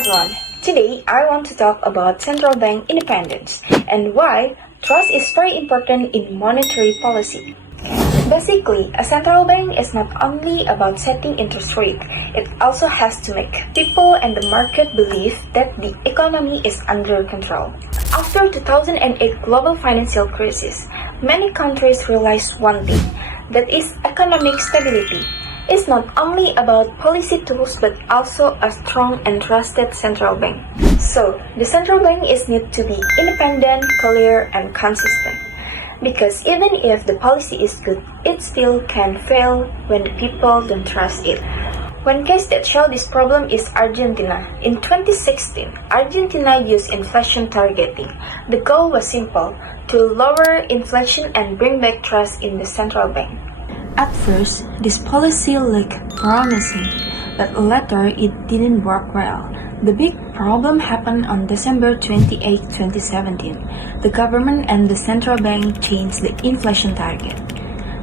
everyone, today I want to talk about central bank independence and why trust is very important in monetary policy. Basically, a central bank is not only about setting interest rate, it also has to make people and the market believe that the economy is under control. After 2008 global financial crisis, many countries realized one thing, that is economic stability. It's not only about policy tools but also a strong and trusted central bank. So, the central bank is need to be independent, clear, and consistent. Because even if the policy is good, it still can fail when the people don't trust it. One case that showed this problem is Argentina. In 2016, Argentina used inflation targeting. The goal was simple, to lower inflation and bring back trust in the central bank. At first, this policy looked promising, but later it didn't work well. The big problem happened on December 28, 2017. The government and the central bank changed the inflation target.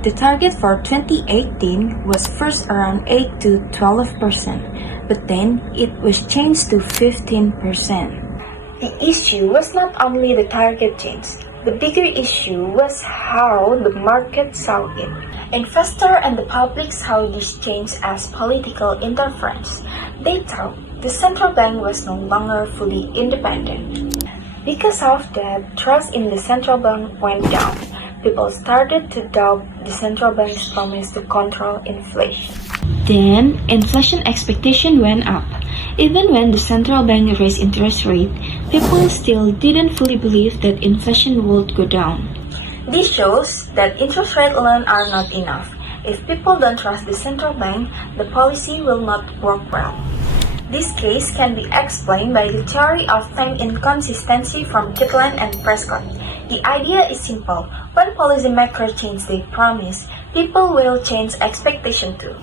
The target for 2018 was first around 8 to 12%, but then it was changed to 15%. The issue was not only the target change. The bigger issue was how the market saw it. Investors and the public saw this change as political interference. They thought the central bank was no longer fully independent. Because of that, trust in the central bank went down. People started to doubt the central bank's promise to control inflation. Then, inflation expectation went up. Even when the central bank raised interest rate, people still didn't fully believe that inflation would go down. This shows that interest rate alone are not enough. If people don't trust the central bank, the policy will not work well. This case can be explained by the theory of time inconsistency from Kitland and Prescott. The idea is simple. When policymakers change their promise, people will change expectation too.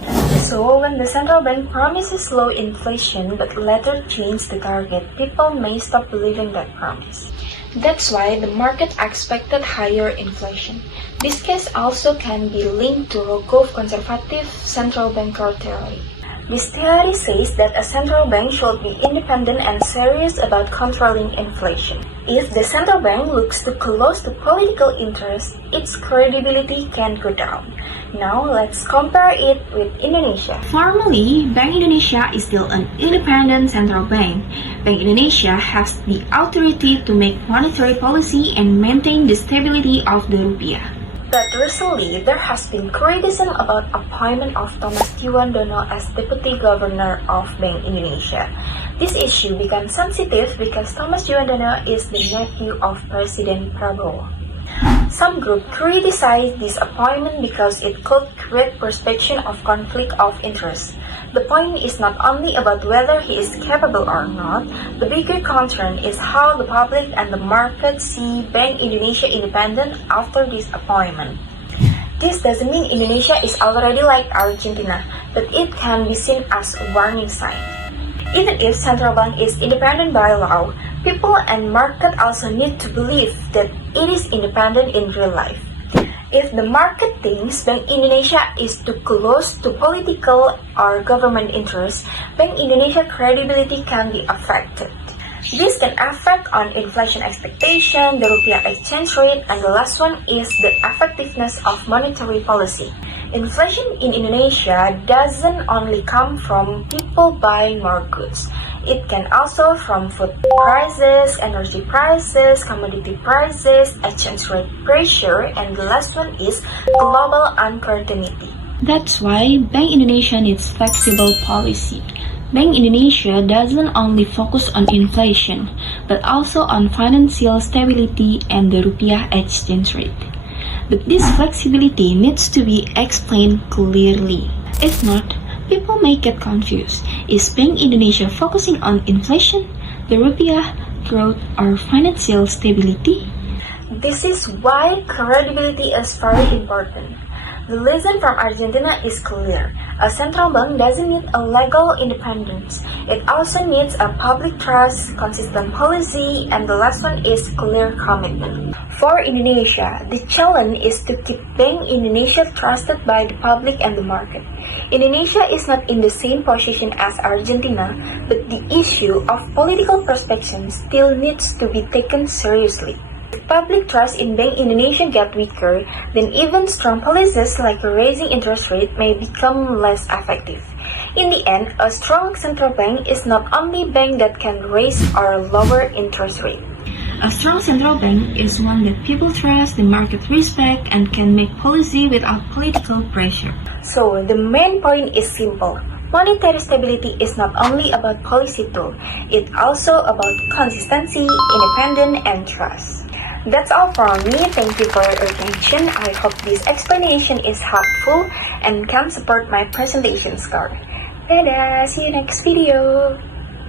So, when the central bank promises low inflation but later change the target, people may stop believing that promise. That's why the market expected higher inflation. This case also can be linked to Rogoff conservative central banker theory. This theory says that a central bank should be independent and serious about controlling inflation. If the central bank looks too close to political interest, its credibility can go down. Now let's compare it with Indonesia. Formally, Bank Indonesia is still an independent central bank. Bank Indonesia has the authority to make monetary policy and maintain the stability of the rupiah. But recently, there has been criticism about appointment of Thomas Yuwandono as Deputy Governor of Bank Indonesia. This issue became sensitive because Thomas Yuwandono is the nephew of President Prabowo. Some groups criticize this appointment because it could create perception of conflict of interest. The point is not only about whether he is capable or not, the bigger concern is how the public and the market see Bank Indonesia independent after this appointment. This doesn't mean Indonesia is already like Argentina, but it can be seen as a warning sign. Even if central bank is independent by law, people and market also need to believe that it is independent in real life. If the market thinks Bank Indonesia is too close to political or government interests, Bank Indonesia credibility can be affected. This can affect on inflation expectation, the rupiah exchange rate, and the last one is the effectiveness of monetary policy. Inflation in Indonesia doesn't only come from people buying more goods. It can also from food prices, energy prices, commodity prices, exchange rate pressure, and the last one is global uncertainty. That's why Bank Indonesia needs flexible policy. Bank Indonesia doesn't only focus on inflation, but also on financial stability and the rupiah exchange rate. But this flexibility needs to be explained clearly. If not, people may get confused. Is Bank Indonesia focusing on inflation, the rupiah growth, or financial stability? This is why credibility is very important. The lesson from Argentina is clear. A central bank doesn't need a legal independence. It also needs a public trust, consistent policy, and the last one is clear commitment. For Indonesia, the challenge is to keep Bank Indonesia trusted by the public and the market. Indonesia is not in the same position as Argentina, but the issue of political prospection still needs to be taken seriously. If public trust in Bank Indonesia get weaker, then even strong policies like raising interest rate may become less effective. In the end, a strong central bank is not only a bank that can raise or lower interest rate. A strong central bank is one that people trust, the market respect, and can make policy without political pressure. So, the main point is simple. Monetary stability is not only about policy tool, it's also about consistency, independence, and trust. That's all from me. Thank you for your attention. I hope this explanation is helpful and can support my presentation score. Dadah, see you next video.